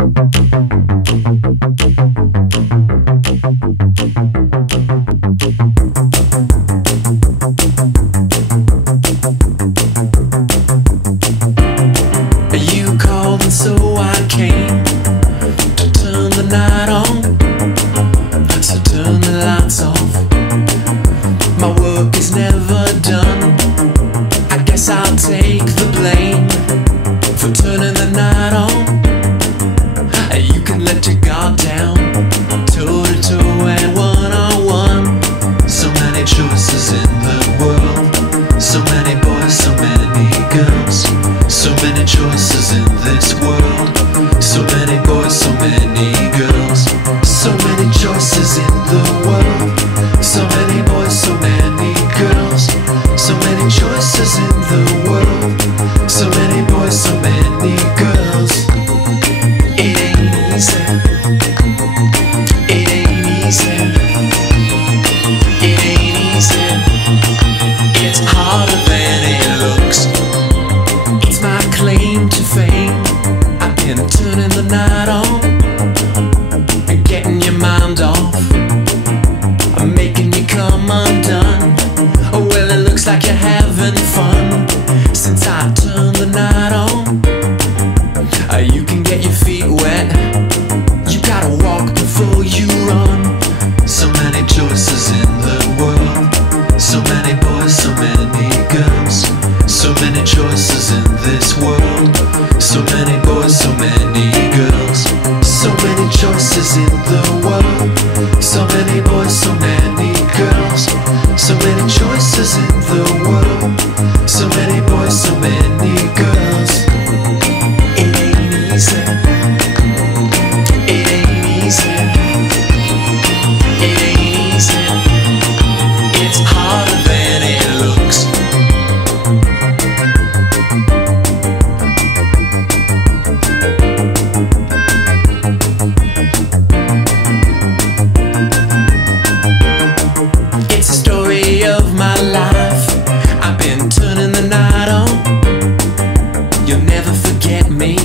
You called and so I came to turn the night on. So turn the lights off. My work is never done. I guess I'll take the blame for turning the night on. You can let your guard down, toe to toe and one on one. So many choices in the world, so many boys, so many girls, so many choices in this world, so many boys, so many girls, so many choices in the world, so many boys, so many girls, so many choices in the world, so many boys, so many girls. It ain't easy. It ain't easy. It ain't easy. It's harder than it looks. It's my claim to fame. I've been turning the night on and getting your mind off. I'm making you come undone. Oh, well, it looks like you're having fun since I turned the night on. You can get your feet wet. You gotta walk before you run. So many choices in the world, so many boys, so many girls, so many choices in this world, so many boys, so many girls, so many choices in the world, so many boys, so many girls, so many choices in the world, so many boys, so many girls. It ain't easy. It ain't easy. It ain't easy. It's harder than it looks. It's a story of my life. I've been turning the night on. You'll never forget me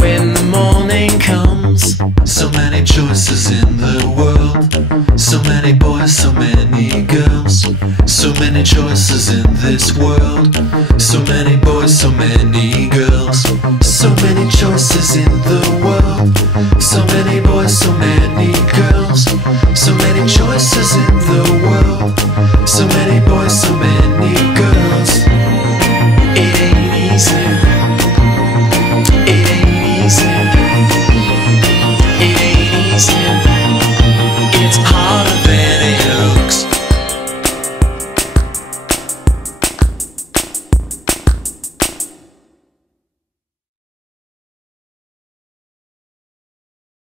when the morning comes. So many choices in the world, so many boys, so many girls, so many choices in this world, so many boys, so many girls, so many choices in the